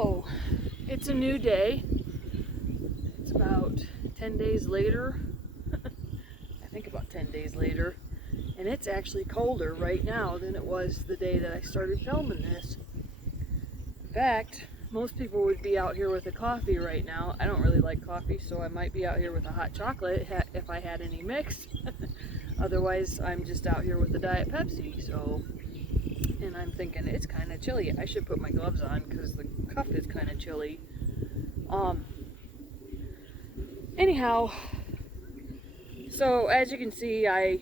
So, it's a new day. It's about 10 days later. I think about 10 days later. And it's actually colder right now than it was the day that I started filming this. In fact, most people would be out here with a coffee right now. I don't really like coffee, so I might be out here with a hot chocolate if I had any mixed. Otherwise, I'm just out here with a Diet Pepsi. So, and I'm thinking it's kind of chilly. I should put my gloves on because the cuff is kind of chilly. Anyhow, so as you can see, I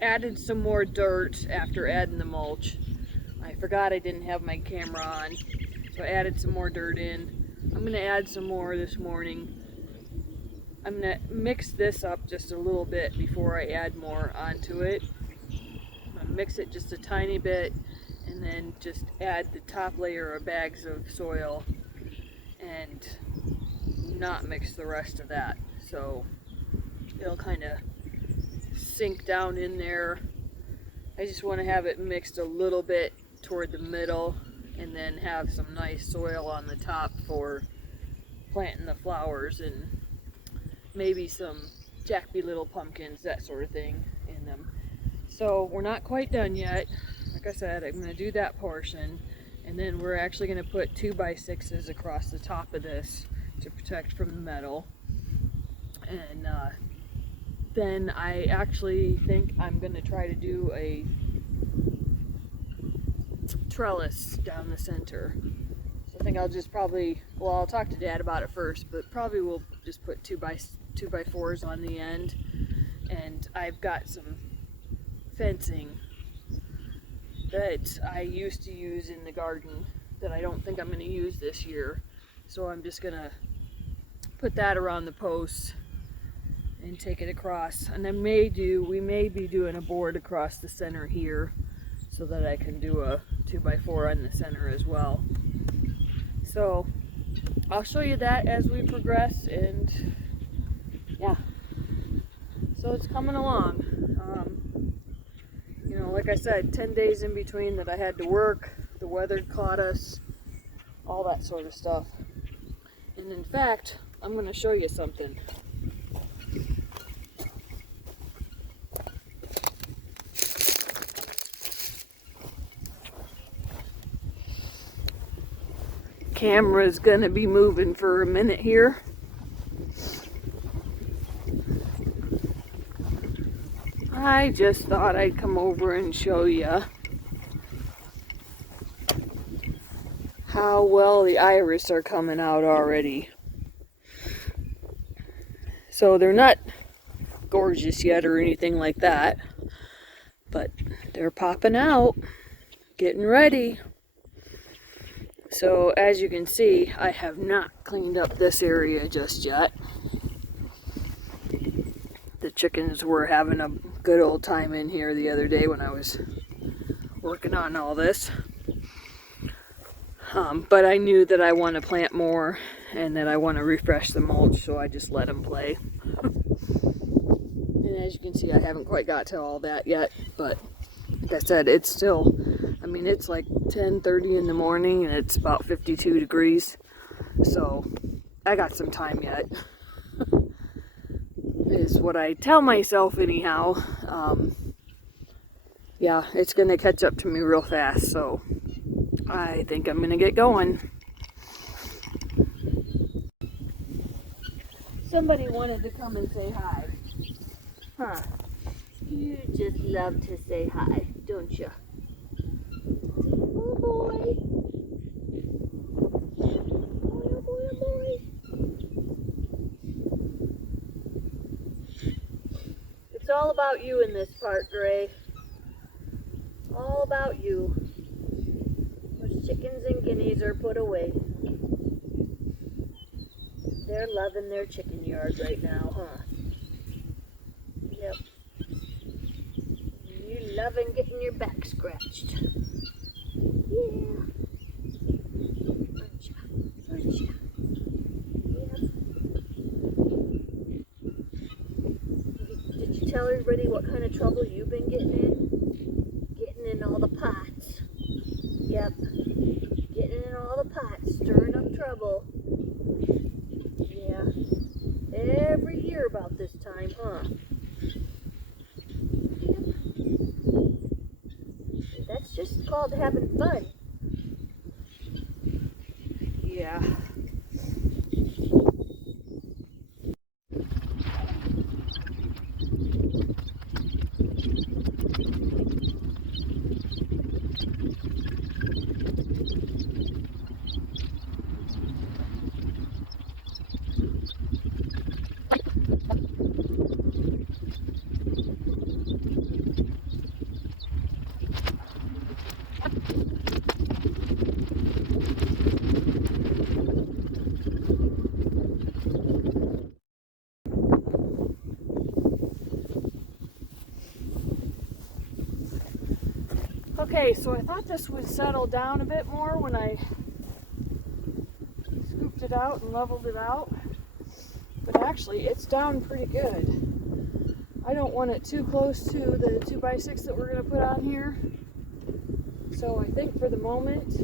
added some more dirt after adding the mulch. I forgot I didn't have my camera on, so I added some more dirt in. I'm going to add some more this morning. I'm going to mix this up just a little bit before I add more onto it. I'm going to mix it just a tiny bit and then just add the top layer of bags of soil and not mix the rest of that. So it'll kind of sink down in there. I just want to have it mixed a little bit toward the middle and then have some nice soil on the top for planting the flowers and maybe some jackpy little pumpkins, that sort of thing in them. So we're not quite done yet. Like I said, I'm going to do that portion, and then we're actually going to put 2x6s across the top of this to protect from the metal. And then I actually think I'm going to try to do a trellis down the center. So I think I'll just probably, well, I'll talk to Dad about it first, but probably we'll just put 2x4s on the end. And I've got some fencing that I used to use in the garden that I don't think I'm going to use this year. So I'm just going to put that around the posts and take it across. And we may be doing a board across the center here so that I can do a 2x4 on the center as well. So I'll show you that as we progress, and yeah, so it's coming along. You know, like I said, 10 days in between that I had to work, the weather caught us, all that sort of stuff. And in fact, I'm going to show you something. Camera's going to be moving for a minute here. I just thought I'd come over and show you how well the iris are coming out already. So they're not gorgeous yet or anything like that, but they're popping out, getting ready. So as you can see, I have not cleaned up this area just yet. The chickens were having a good old time in here the other day when I was working on all this. But I knew that I want to plant more and that I want to refresh the mulch, so I just let them play. And as you can see, I haven't quite got to all that yet, but like I said, it's still, I mean, it's like 10:30 in the morning and it's about 52 degrees. So I got some time yet, is what I tell myself anyhow. Yeah, it's going to catch up to me real fast, so I think I'm going to get going. Somebody wanted to come and say hi. Huh. You just love to say hi, don't you? Oh boy. Oh boy, oh boy. It's all about you in this part, Gray. All about you. Those chickens and guineas are put away. They're loving their chicken yard right now, huh? Yep. You loving getting your back scratched. Yeah. Aren't ya? Aren't ya? Yep. Did you tell everybody what kind of trouble you've been getting in? Getting in all the pots. Yep. Getting in all the pots, stirring trouble. Yeah. Every year about this time, huh? Yep. That's just called having fun. Yeah. Okay, so I thought this would settle down a bit more when I scooped it out and leveled it out, but actually it's down pretty good. I don't want it too close to the 2x6 that we're going to put on here, so I think for the moment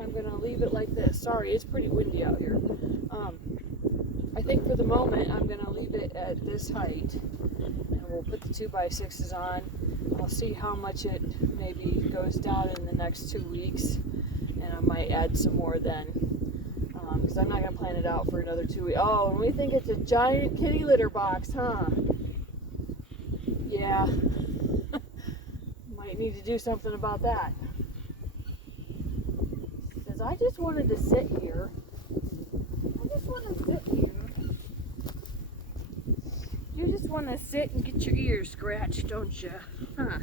I'm going to leave it like this. Sorry, it's pretty windy out here. I think for the moment I'm going to leave it at this height, and we'll put the 2x6s on. I'll see how much it maybe goes down in the next 2 weeks, and I might add some more then, because I'm not going to plan it out for another 2 weeks. Oh, and we think it's a giant kitty litter box, huh? Yeah. Might need to do something about that. Says, I just wanted to sit here. I just want to sit here. You just want to sit and get your ears scratched, don't you? Huh?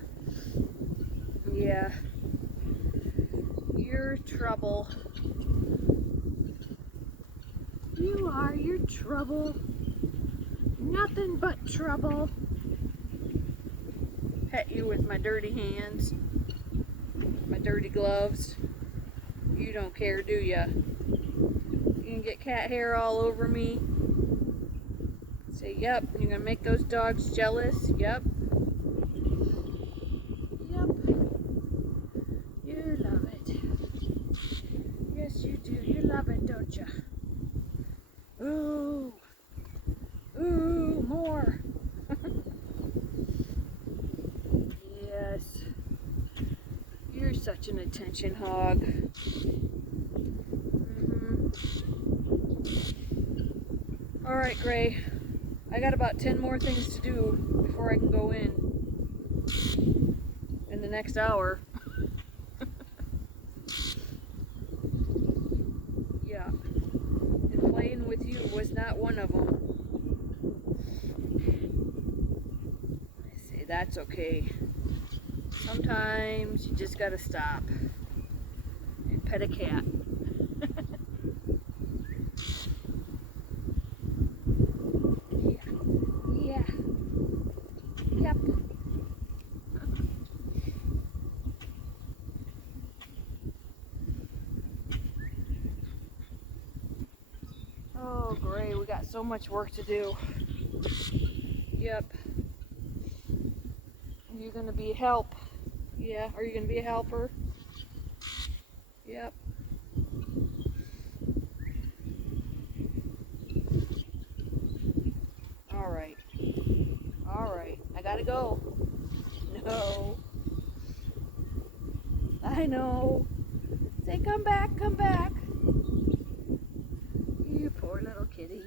Yeah. You're trouble. You are your trouble. Nothing but trouble. Pet you with my dirty hands, my dirty gloves. You don't care, do ya? You can get cat hair all over me. Say, yep, you're gonna make those dogs jealous. Yep. Yep. You love it. Yes, you do. You love it, don't you? Ooh. Ooh, more. Yes. You're such an attention hog. All right, Gray. I got about 10 more things to do before I can go in the next hour. Yeah. And playing with you was not one of them. I say, that's okay. Sometimes you just gotta stop and pet a cat. Yeah. Yep. Oh, Gray, we got so much work to do. Yep. You're gonna be a help. Yeah, are you gonna be a helper? Yep. Alright. Alright. I gotta go. No. I know. Say, come back, come back. You poor little kitty.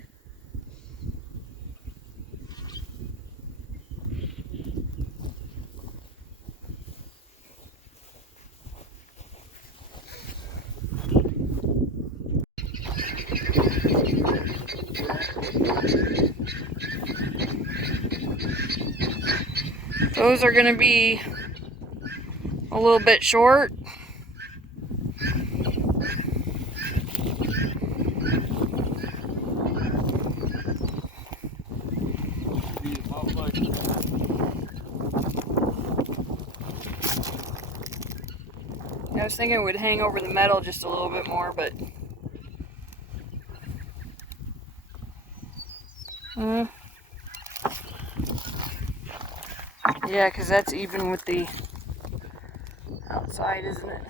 Those are going to be a little bit short. I was thinking it would hang over the metal just a little bit more, but yeah, because that's even with the outside, isn't it?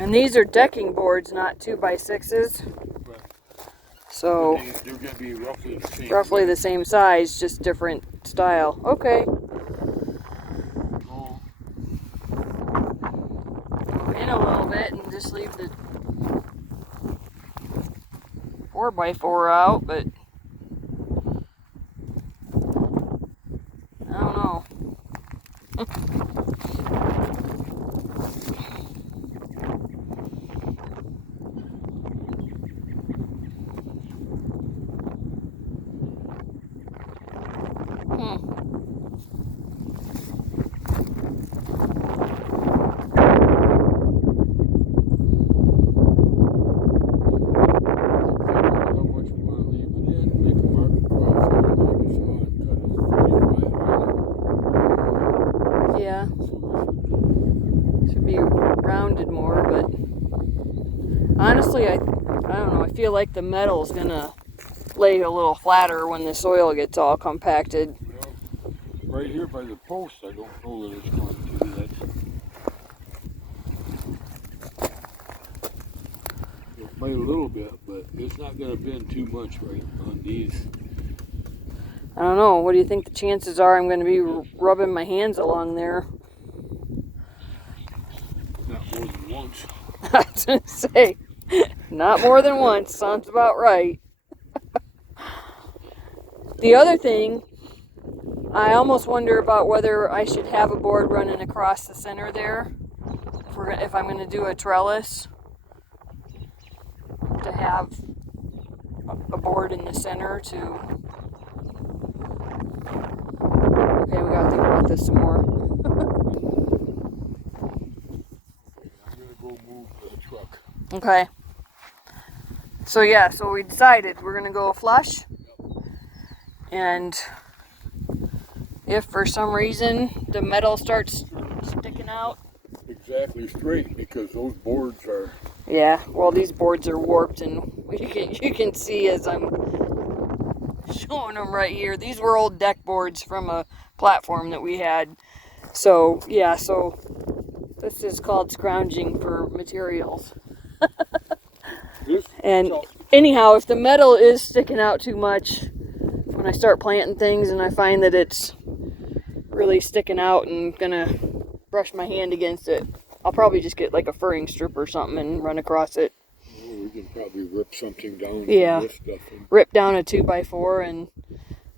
And these are decking boards, not 2x6s. Right. So They're going to be roughly the same size, just different style. Okay. Oh. Go in a little bit and just leave the 4x4 out, but I don't know. Yeah. Should be rounded more, but honestly, I don't know. I feel like the metal's gonna lay a little flatter when the soil gets all compacted. Well, right here by the post, I don't know that it's going to do that. It might a little bit, but it's not going to bend too much right on these. I don't know. What do you think the chances are I'm going to be rubbing my hands along there? Not more than once. I was going to say, not more than once. Sounds about right. The other thing, I almost wonder about whether I should have a board running across the center there. If I'm going to do a trellis, to have a board in the center to... Okay, we gotta think about this some more. I'm going to go move the truck. Okay. So yeah, so we decided we're going to go flush. And if for some reason the metal starts sticking out... Exactly straight, because those boards are... Yeah, well, these boards are warped, and you can see as I'm showing them right here. These were old deck boards from a platform that we had. So, yeah, so this is called scrounging for materials. And anyhow, if the metal is sticking out too much, when I start planting things and I find that it's really sticking out and gonna brush my hand against it, I'll probably just get like a furring strip or something and run across it. Oh, we can probably rip something down. Yeah, this stuff rip down a 2x4 and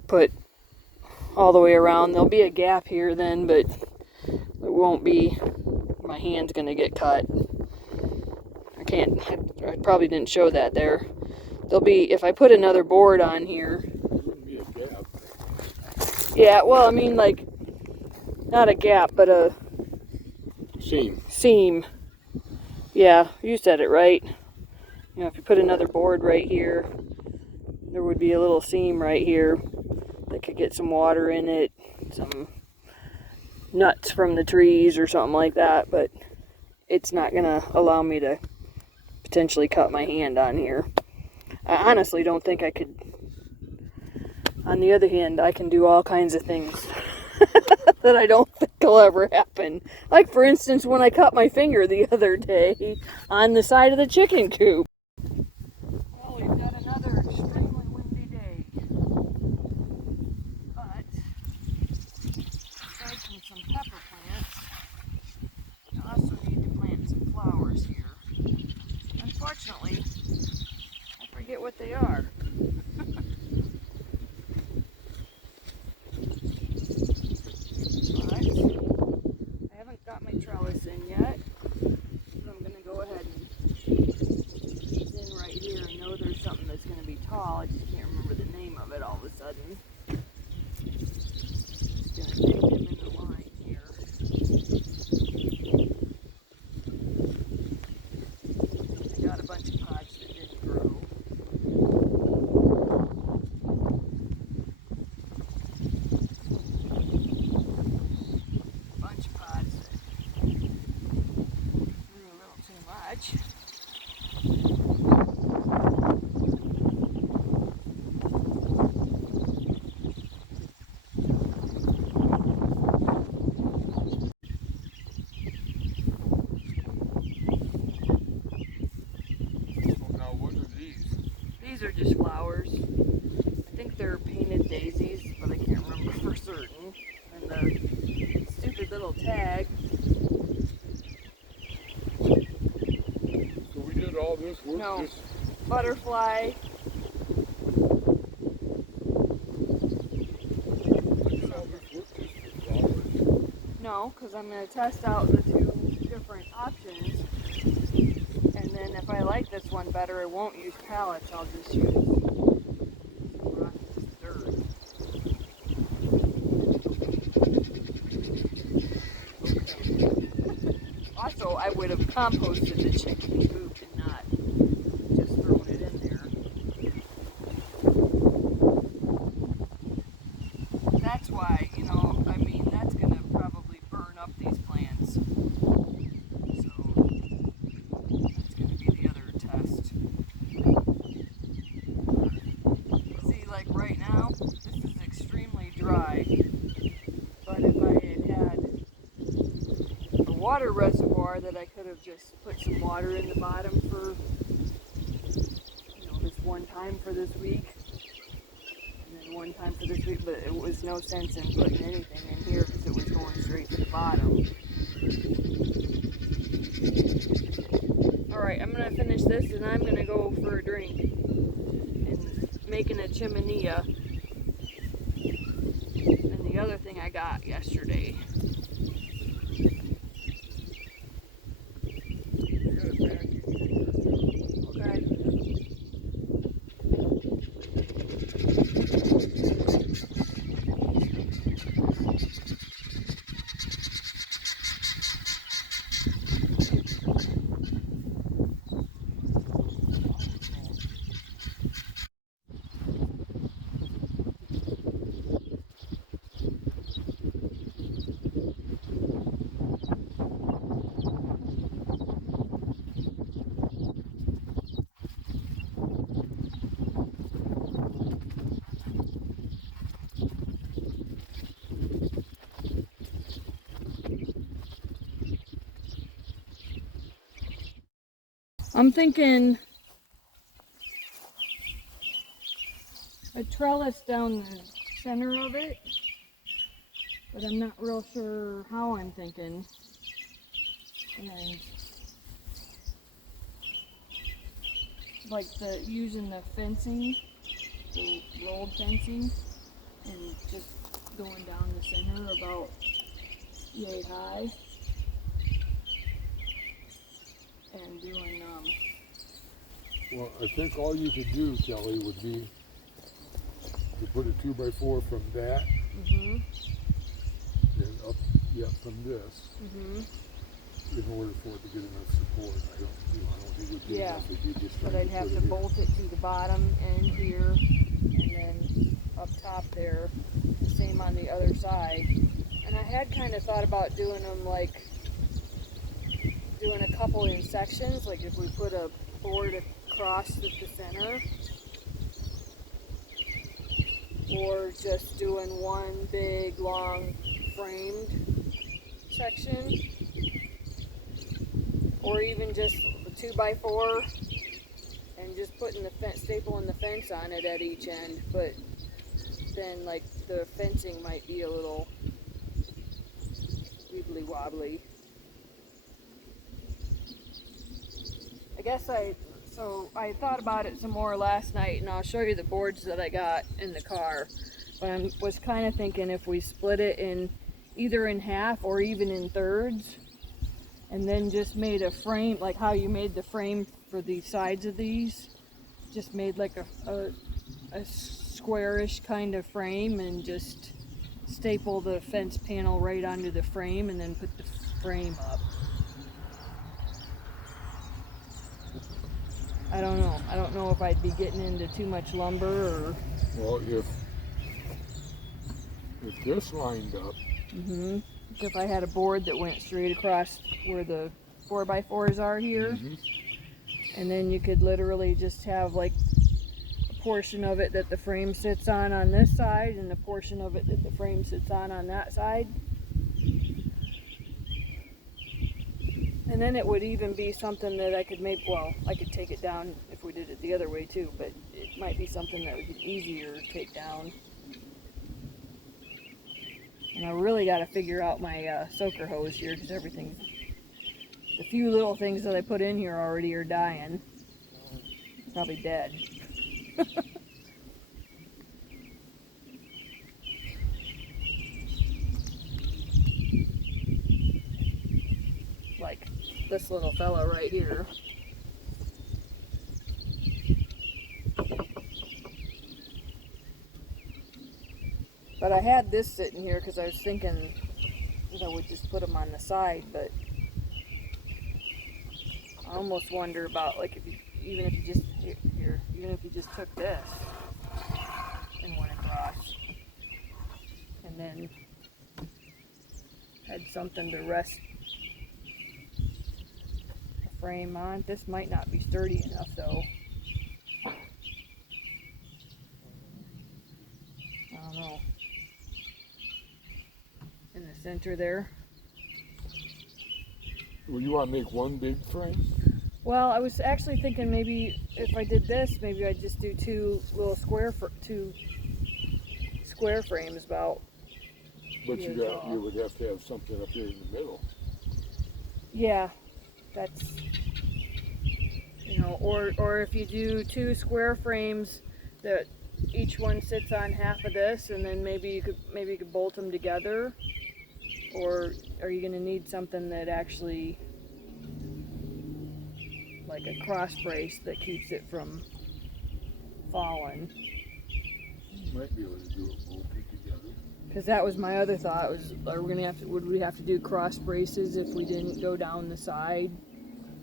put all the way around. There'll be a gap here then, but it won't be, my hand's gonna get cut. I probably didn't show that there. There'll be, if I put another board on here. Wouldn't be a gap. Yeah, well, I mean, like, not a gap, but a seam. Yeah, you said it right. You know, if you put another board right here, there would be a little seam right here that could get some water in it, some nuts from the trees or something like that, but it's not gonna allow me to potentially cut my hand on here. I honestly don't think I could. On the other hand, I can do all kinds of things that I don't think will ever happen. Like, for instance, when I cut my finger the other day on the side of the chicken coop. Well, we've got another extremely windy day. But, aside from some pepper plants, I also need to plant some flowers here. Unfortunately, I forget what they are. I haven't got my trellis in yet, but I'm going to go ahead and put these in right here. I know there's something that's going to be tall, I just can't remember the name of it all of a sudden. Just going to stick them in the line here. I got a bunch of pods that didn't grow. these are just flowers. I think they're painted daisies, but I can't remember for certain. And the stupid little tag. So we did all this work No. just... Butterfly. We did all this work just for flowers. No, because I'm going to test out the two different options. And then if I like this one better, I won't use pallets. I'll just use rock dirt. Okay. Also, I would have composted the chicken coop and not just thrown it in there. That's why, you know, I mean, that's going to probably burn up these plants. So, that's going to be the other test. See, like right now, this is extremely dry. But if I had had a water reservoir that I could have just put some water in the bottom for, you know, this one time for this week. And then one time for this week, but it was no sense in putting anything in here because it was going straight to the bottom. Alright, I'm going to finish this and I'm going to go for a drink and making a chimenea. And the other thing I got yesterday. You got a vacuum cleaner. Okay. I'm thinking a trellis down the center of it, but I'm not real sure how I'm thinking. And like using the fencing, the rolled fencing, and just going down the center about yay high. And doing, Well, I think all you could do, Kelly, would be to put a 2x4 from that and up, from this, in order for it to get enough support. I don't think it would be enough if you just but tried I'd to have put to it in. bolt it to the bottom end here, and then up top there, same on the other side. And I had kind of thought about doing them like, doing a couple in sections, like if we put a board across the center, or just doing one big long framed section, or even just a 2x4 and just putting the fence, stapling the fence on it at each end. But then like the fencing might be a little wibbly wobbly. I guess I thought about it some more last night, and I'll show you the boards that I got in the car. But I was kind of thinking if we split it in either in half or even in thirds, and then just made a frame, like how you made the frame for the sides of these, just made like a squarish kind of frame and just staple the fence panel right onto the frame and then put the frame up. I don't know. I don't know if I'd be getting into too much lumber or... Well, if this lined up... If I had a board that went straight across where the 4x4s are here, and then you could literally just have like a portion of it that the frame sits on this side and a portion of it that the frame sits on that side. And then it would even be something that I could make, well, I could take it down if we did it the other way too, but might be something that would be easier to take down. And I really got to figure out my soaker hose here, because everything, the few little things that I put in here already are dying. Probably dead. Like this little fella right here. But I had this sitting here because I was thinking that I would just put them on the side, but I almost wonder about, like, if you, even if you just even if you just took this and went across, and then had something to rest the frame on. This might not be sturdy enough though. I don't know. In the center there. Well, you want to make one big frame? Well, I was actually thinking maybe if I did this, maybe I'd just do two square frames about. But you would have to have something up here in the middle. Yeah, that's, you know, or if you do 2 square frames that each one sits on half of this, and then maybe you could bolt them together. Or are you going to need something that actually, like a cross brace that keeps it from falling? You might be able to do it bolted together. Because that was my other thought, was would we have to do cross braces if we didn't go down the side?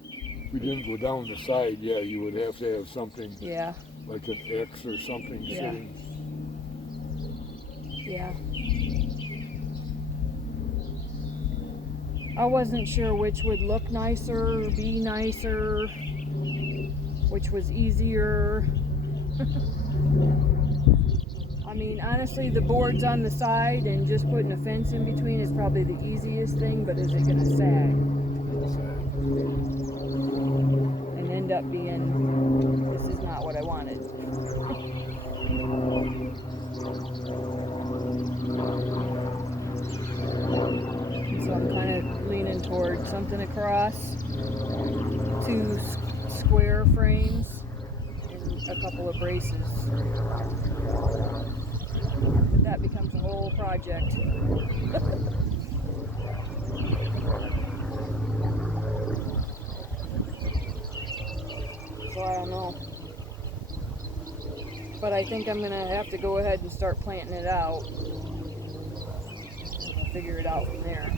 If we didn't go down the side, yeah, you would have to have something, Yeah. like an X or something sitting. Yeah. I wasn't sure which would look nicer, be nicer, which was easier. I mean, honestly, the boards on the side and just putting a fence in between is probably the easiest thing, but is it going to sag? And end up being, this is not what I wanted. So I'm kind of leaning toward something across, 2 square frames, and a couple of braces. But that becomes a whole project. So I don't know. But I think I'm going to have to go ahead and start planting it out. I'll figure it out from there.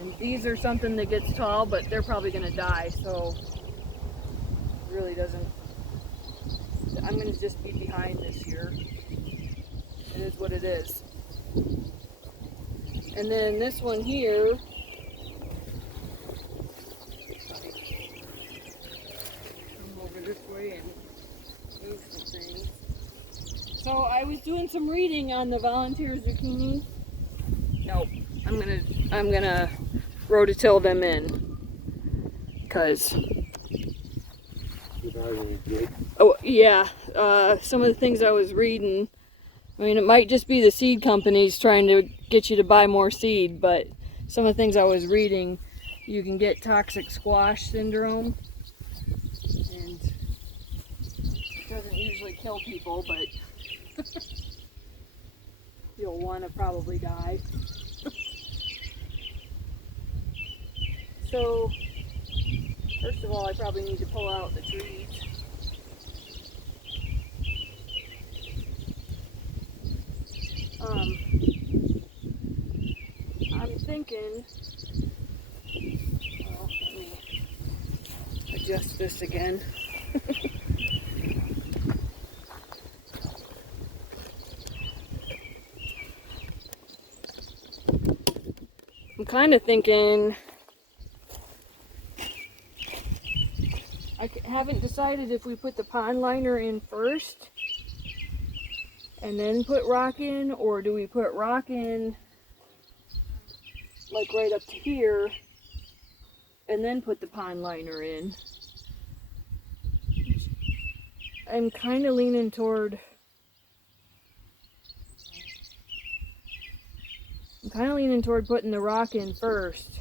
And these are something that gets tall, but they're probably going to die, so it really doesn't. I'm going to just be behind this year. It is what it is. And then this one here, come over this way and move some things. So I was doing some reading on the volunteer zucchini. Nope, I'm gonna rototill them in, cause. Oh yeah, some of the things I was reading. I mean, it might just be the seed companies trying to get you to buy more seed, but some of the things I was reading, you can get toxic squash syndrome, and it doesn't usually kill people, but you'll want to probably die. So, first of all, I probably need to pull out the trees. I'm thinking, well, let me adjust this again. I'm kind of thinking, I haven't decided if we put the pond liner in first and then put rock in, or do we put rock in like right up to here and then put the pond liner in. I'm kind of leaning toward putting the rock in first,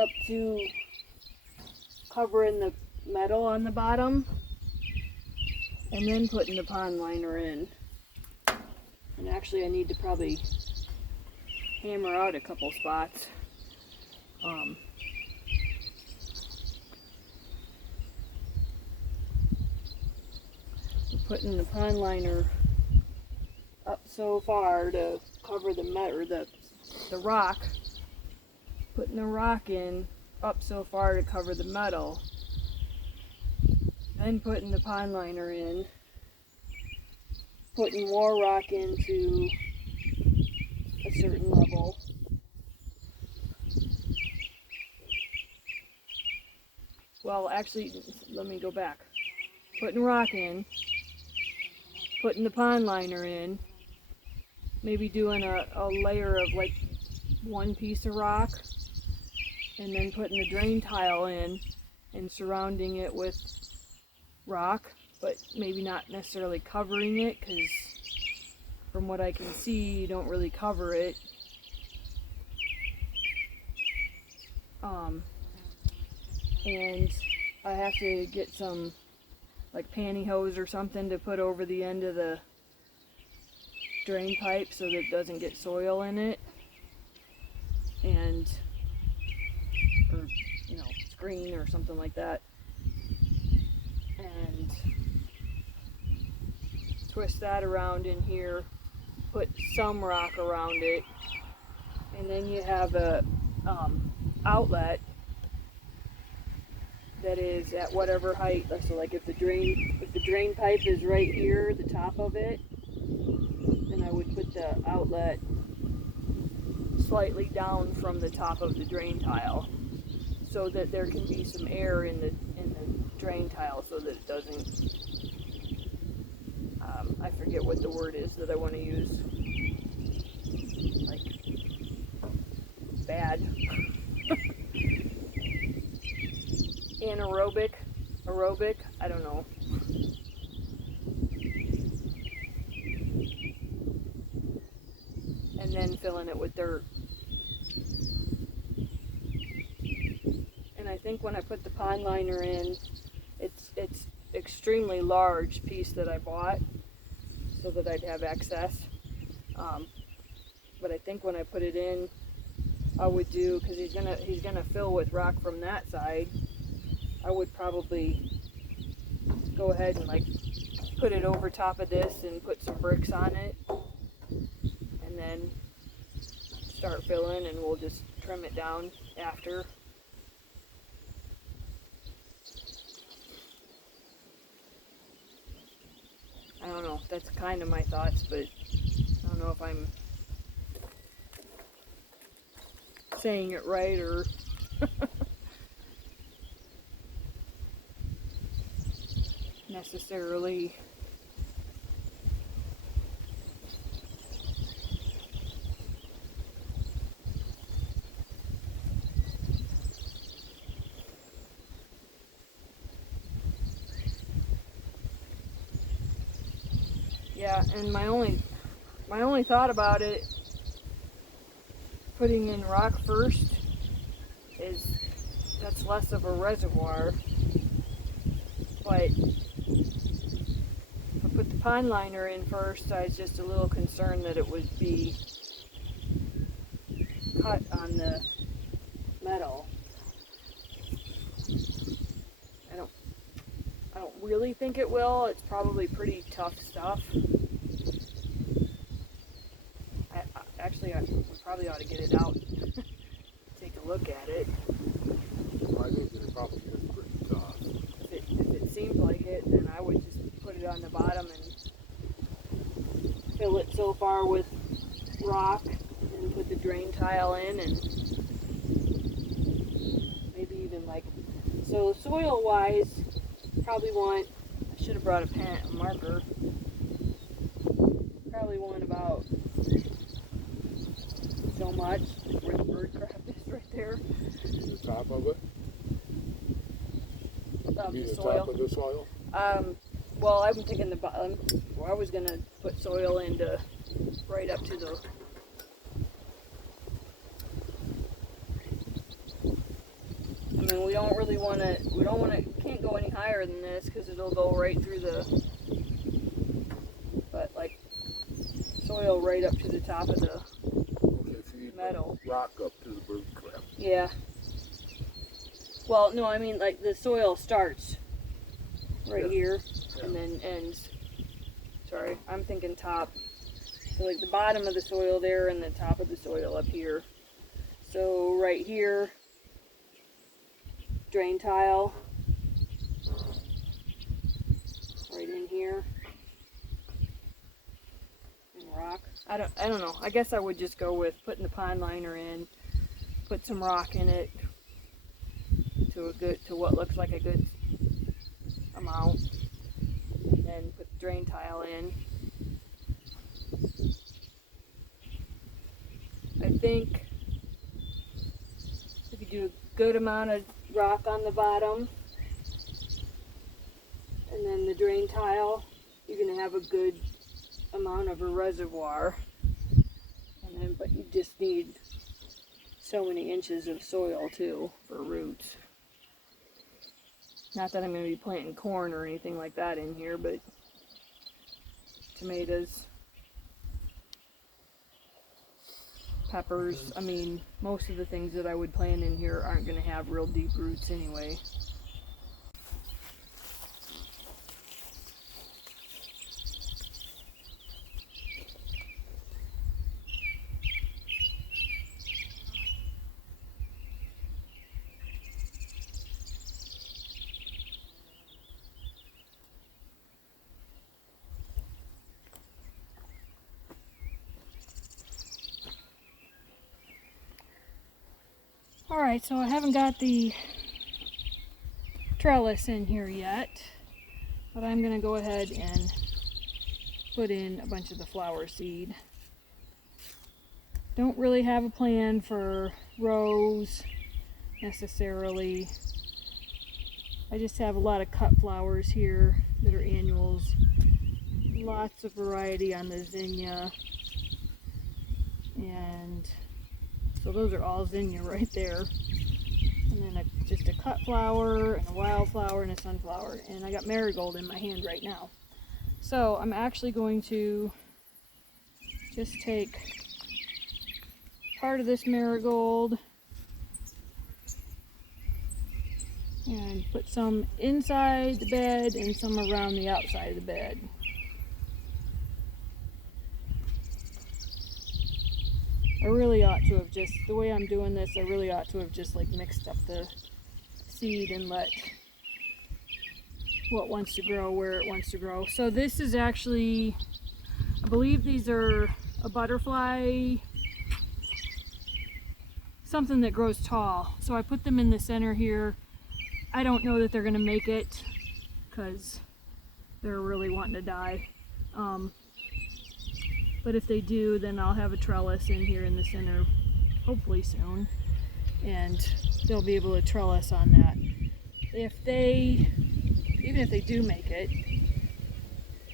up to covering the metal on the bottom, and then putting the pond liner in. And actually I need to probably hammer out a couple spots. Putting the pond liner up so far to cover the metal, or the rock. Putting the rock in up so far to cover the metal. Then putting the pond liner in. Putting more rock into a certain level. Well, actually, let me go back. Putting rock in. Putting the pond liner in. Maybe doing a layer of like one piece of rock. And then putting the drain tile in and surrounding it with rock, but maybe not necessarily covering it, because from what I can see, you don't really cover it. And I have to get some like pantyhose or something to put over the end of the drain pipe so that it doesn't get soil in it, and or screen or something like that, and twist that around in here, put some rock around it, and then you have a outlet that is at whatever height. So like if the drain pipe is right here, the top of it, then I would put the outlet slightly down from the top of the drain tile, so that there can be some air in the drain tile, so that it doesn't, I forget what the word is that I want to use, like bad, aerobic, I don't know. And then filling it with dirt. And I think when I put the pond liner in, it's extremely large piece that I bought so that I'd have access. But I think when I put it in, I would do, because he's gonna fill with rock from that side, I would probably go ahead and like put it over top of this and put some bricks on it, and then start filling, and we'll just trim it down after. I don't know, that's kind of my thoughts, but I don't know if I'm saying it right or necessarily yeah. And my only thought about it, putting in rock first, is that's less of a reservoir. But if I put the pond liner in first, I was just a little concerned that it would be cut on the metal. I don't really think it will. It's probably pretty tough stuff. We probably ought to get it out, take a look at it. Well, I think that it probably is pretty tough. If it seemed like it, then I would just put it on the bottom and fill it so far with rock, and put the drain tile in, and maybe even like, so soil wise, probably want, I should have brought a marker, probably want about so much, where the bird crap is right there. The top of it? Of You mean the the soil. top of the soil? Well, I'm thinking the bottom. Well, I was gonna put soil into right up to the. I mean, we don't really want to. We don't want to. Can't go any higher than this because it'll go right through the. But like, soil right up to the top of the. Okay, so you Metal. rock up to the bird crap. Yeah. Well, no, I mean like the soil starts right here and then ends. Sorry, I'm thinking top. So like the bottom of the soil there and the top of the soil up here. So right here, drain tile. Right in here. And rock. I don't know. I guess I would just go with putting the pond liner in, put some rock in it to what looks like a good amount, and then put the drain tile in. I think if you do a good amount of rock on the bottom and then the drain tile, you're going to have a good amount of a reservoir. And then, but you just need so many inches of soil too for roots. Not that I'm going to be planting corn or anything like that in here, but tomatoes, peppers. I mean, most of the things that I would plant in here aren't going to have real deep roots anyway. Alright, so I haven't got the trellis in here yet, but I'm going to go ahead and put in a bunch of the flower seed. Don't really have a plan for rows necessarily. I just have a lot of cut flowers here that are annuals. Lots of variety on the zinnia. And so those are all zinnia right there. And then just a cut flower and a wildflower and a sunflower. And I got marigold in my hand right now. So I'm actually going to just take part of this marigold and put some inside the bed and some around the outside of the bed. I really ought to have just, the way I'm doing this, I really ought to have just like mixed up the seed and let what wants to grow where it wants to grow. So this is actually, I believe these are a butterfly, something that grows tall. So I put them in the center here. I don't know that they're gonna make it because they're really wanting to die. But if they do, then I'll have a trellis in here in the center, hopefully soon, and they'll be able to trellis on that. Even if they do make it,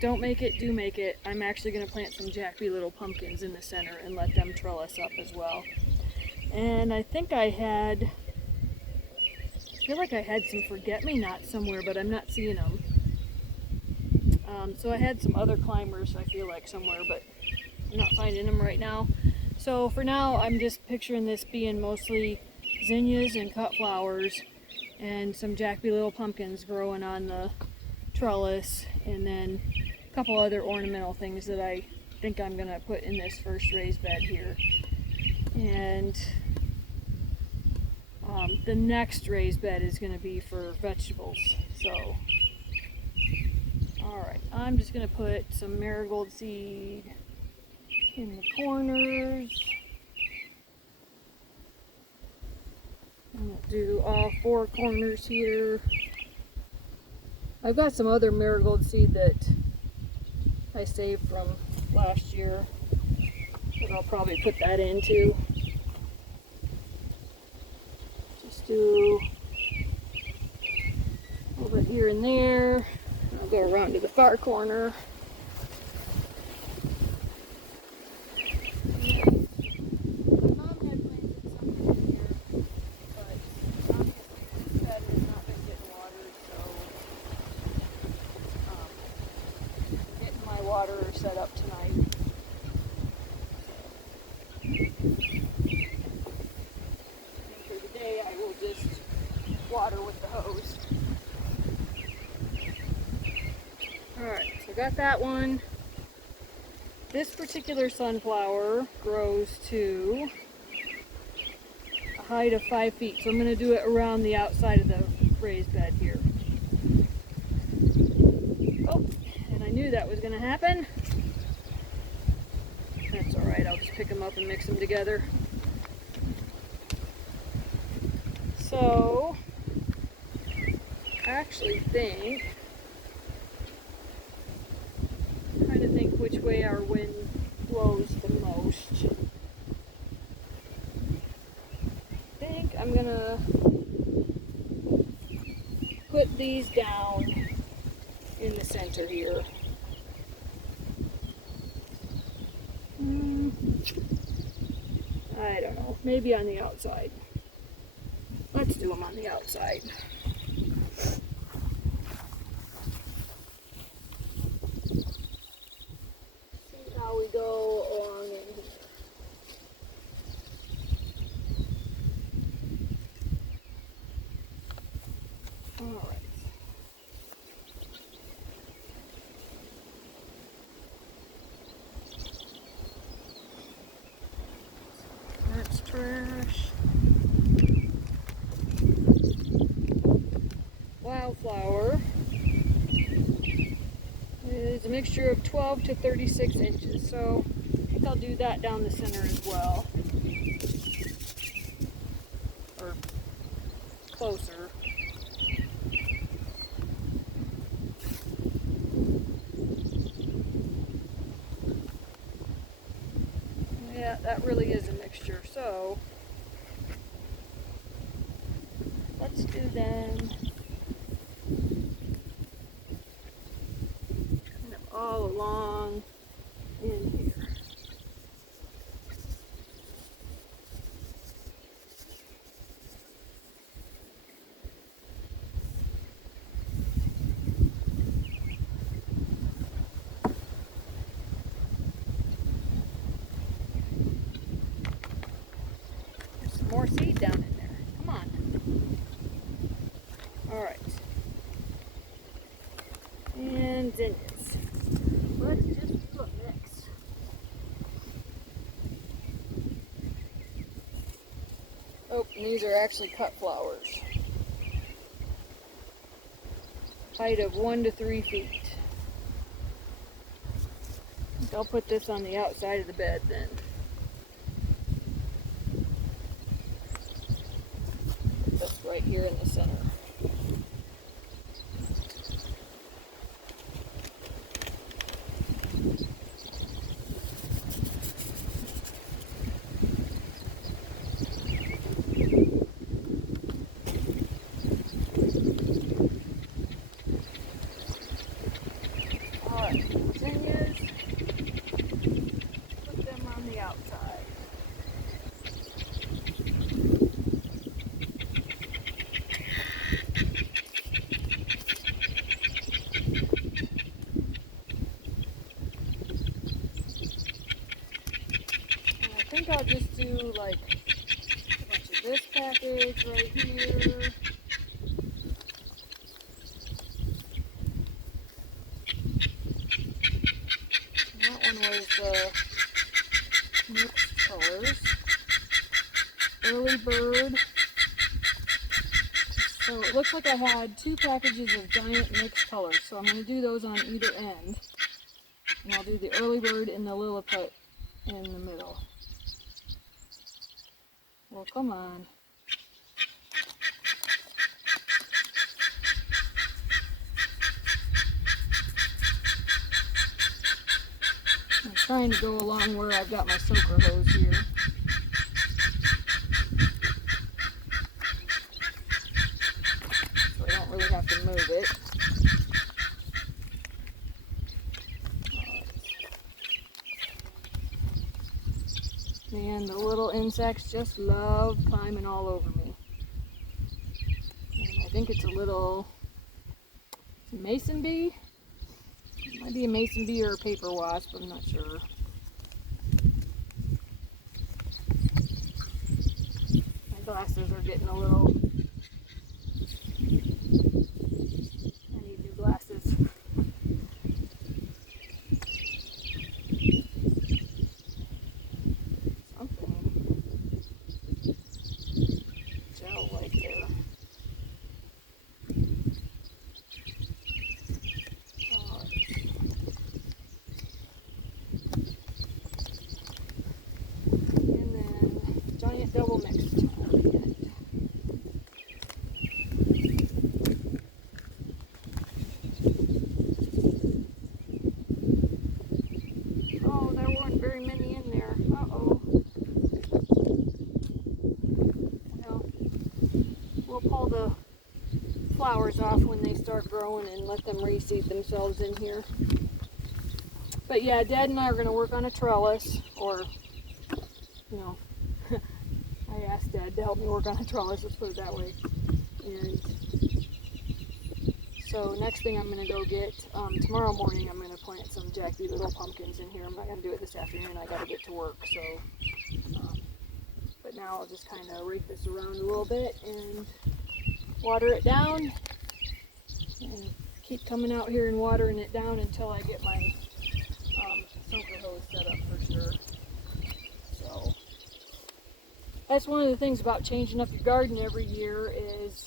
don't make it, do make it, I'm actually going to plant some Jack-B little pumpkins in the center and let them trellis up as well. And I think I feel like I had some forget-me-nots somewhere, but I'm not seeing them. So I had some other climbers, I feel like, somewhere, but I'm not finding them right now. So for now, I'm just picturing this being mostly zinnias and cut flowers and some Jack-B little pumpkins growing on the trellis, and then a couple other ornamental things that I think I'm going to put in this first raised bed here. And the next raised bed is going to be for vegetables. So, alright, I'm just going to put some marigold seed in the corners. I'm going to do all four corners here. I've got some other marigold seed that I saved from last year that I'll probably put that into. do a little bit here and there. I'll go around to the far corner. Water set up tonight. For the day, I will just water with the hose. Alright, so got that one. This particular sunflower grows to a height of 5 feet, so I'm going to do it around the outside of the raised bed here. Oh, and I knew that was going to happen. That's alright, I'll just pick them up and mix them together. So, I actually think, I'm trying to think which way our wind blows the most. I think I'm gonna put these down in the center here. I don't know, maybe on the outside. Let's do them on the outside. See how we go along in here. All right. That's trash. Wildflower is a mixture of 12 to 36 inches, so I think I'll do that down the center as well, or closer. Yeah, that really is a mixture, so let's do them kind of all along in here. There's some more seed down in there. Come on. All right. And zinnias. Let's just do a mix. Oh, and these are actually cut flowers. Height of 1 to 3 feet. I think I'll put this on the outside of the bed then. Put this right here in the center. Alright, zinnias, put them on the outside. And I think I'll just do like a bunch of this package right here. That one was the mixed colors. Early bird. So it looks like I had 2 packages of giant mixed colors. So I'm going to do those on either end. And I'll do the early bird and the Lilliput in the middle. Well, come on. I'm trying to go along where I've got my soaker hose here. Man, the little insects just love climbing all over me. And I think it's a little mason bee. It might be a mason bee or a paper wasp, I'm not sure. My glasses are getting a little... I need new glasses. Something gel-like there. And then giant double mixed on the end. Oh, there weren't very many in there. Uh-oh. Well, we'll pull the flowers off when they start growing and let them reseed themselves in here. But yeah, Dad and I are going to work on a trellis, or, you know, I asked Dad to help me work on a trellis, let's put it that way. And so next thing I'm going to go get, tomorrow morning I'm going to plant some Jackie Little pumpkins in here. I'm not going to do it this afternoon, I got to get to work, so, but now I'll just kind of rake this around a little bit and water it down, and keep coming out here and watering it down until I get my soaker hose set up for sure. So that's one of the things about changing up your garden every year is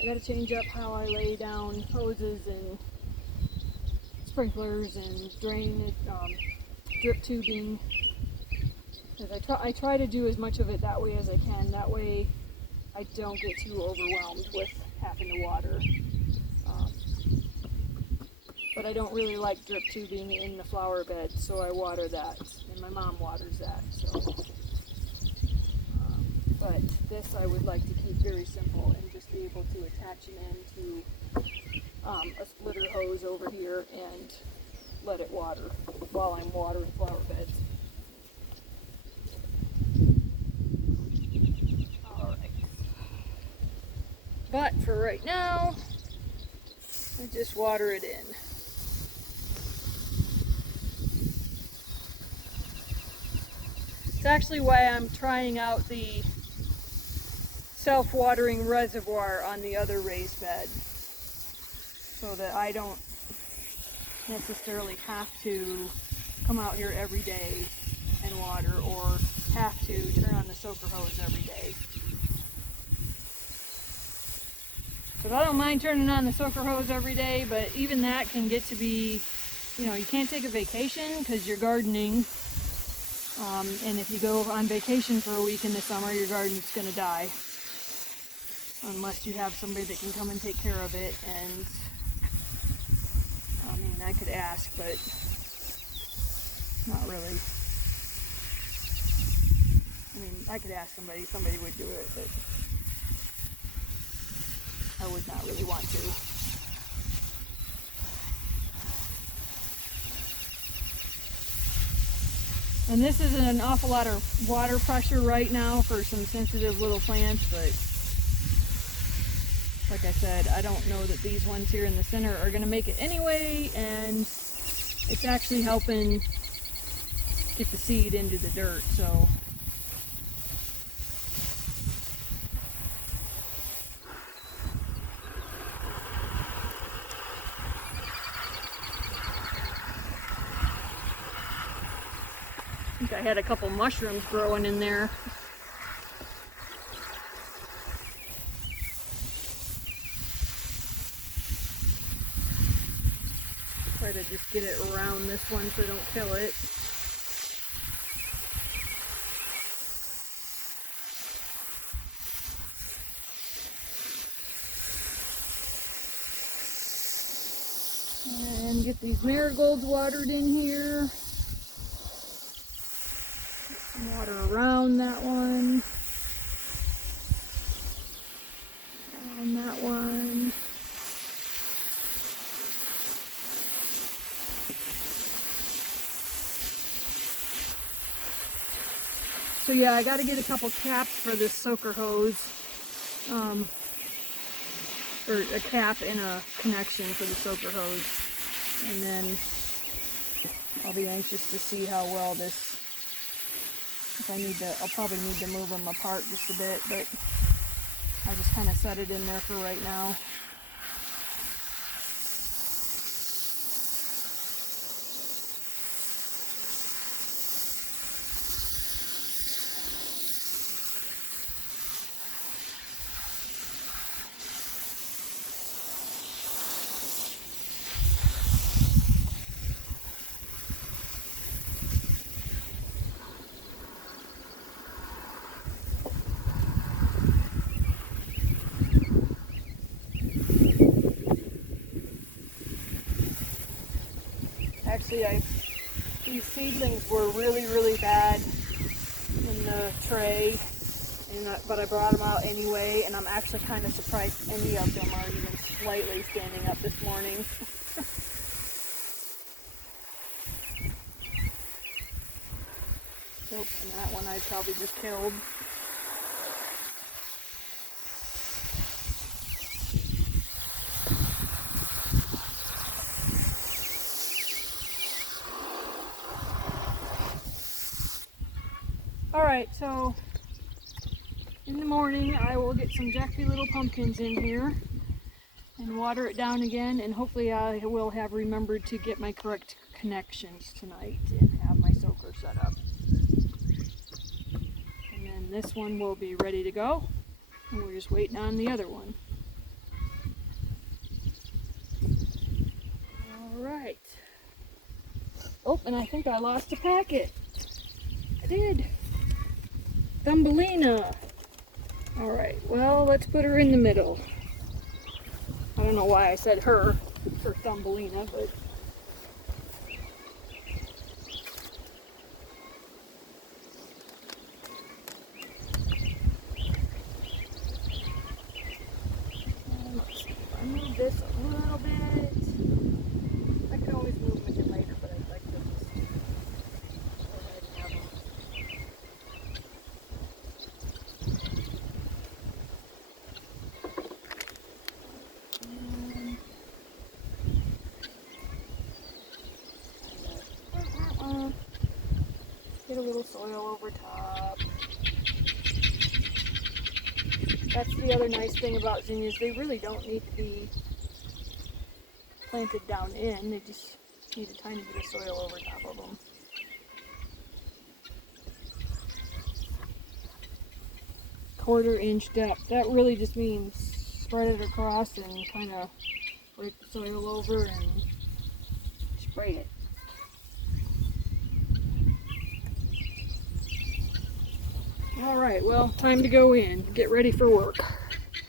I got to change up how I lay down hoses and sprinklers and drain drip tubing. Because I try to do as much of it that way as I can. That way I don't get too overwhelmed with having to water. But I don't really like drip tubing in the flower bed, so I water that, and my mom waters that. So, but this I would like to keep very simple and just be able to attach an end to a splitter hose over here and let it water while I'm watering flower beds. All right. But for right now, I just water it in. It's actually why I'm trying out the self-watering reservoir on the other raised bed, so that I don't necessarily have to come out here every day and water, or have to turn on the soaker hose every day. But I don't mind turning on the soaker hose every day, but even that can get to be, you know, you can't take a vacation because you're gardening. And if you go on vacation for a week in the summer, your garden's going to die. Unless you have somebody that can come and take care of it. And, I mean, I could ask, but not really. I mean, I could ask somebody would do it, but I would not really want to. And this isn't an awful lot of water pressure right now for some sensitive little plants, but like I said, I don't know that these ones here in the center are going to make it anyway, and it's actually helping get the seed into the dirt, so. I think I had a couple mushrooms growing in there. Try to just get it around this one so I don't kill it. And get these marigolds watered in here. Water around that one, around that one. So yeah, I got to get a couple caps for this soaker hose, or a cap and a connection for the soaker hose, and then I'll be anxious to see how well this, if I need to, I'll probably need to move them apart just a bit, but I just kind of set it in there for right now. Actually, these seedlings were really bad in the tray, but I brought them out anyway, and I'm actually kind of surprised any of them are even slightly standing up this morning. Nope, and that one I probably just killed. Alright, so in the morning I will get some jacky little pumpkins in here and water it down again, and hopefully I will have remembered to get my correct connections tonight and have my soaker set up. And then this one will be ready to go, and we're just waiting on the other one. Alright. Oh, and I think I lost a packet. I did. Thumbelina. Alright, well, let's put her in the middle. I don't know why I said her for Thumbelina, but let's see if I move this a little bit. I can always move them again later, but I'd like to just go ahead and have them. Get a little soil over top. That's the other nice thing about zinnias. They really don't need to be planted down in. They just need a tiny bit of soil over top of them. Quarter-inch depth. That really just means spread it across and kind of break the soil over and spray it. Alright, well, time to go in. Get ready for work.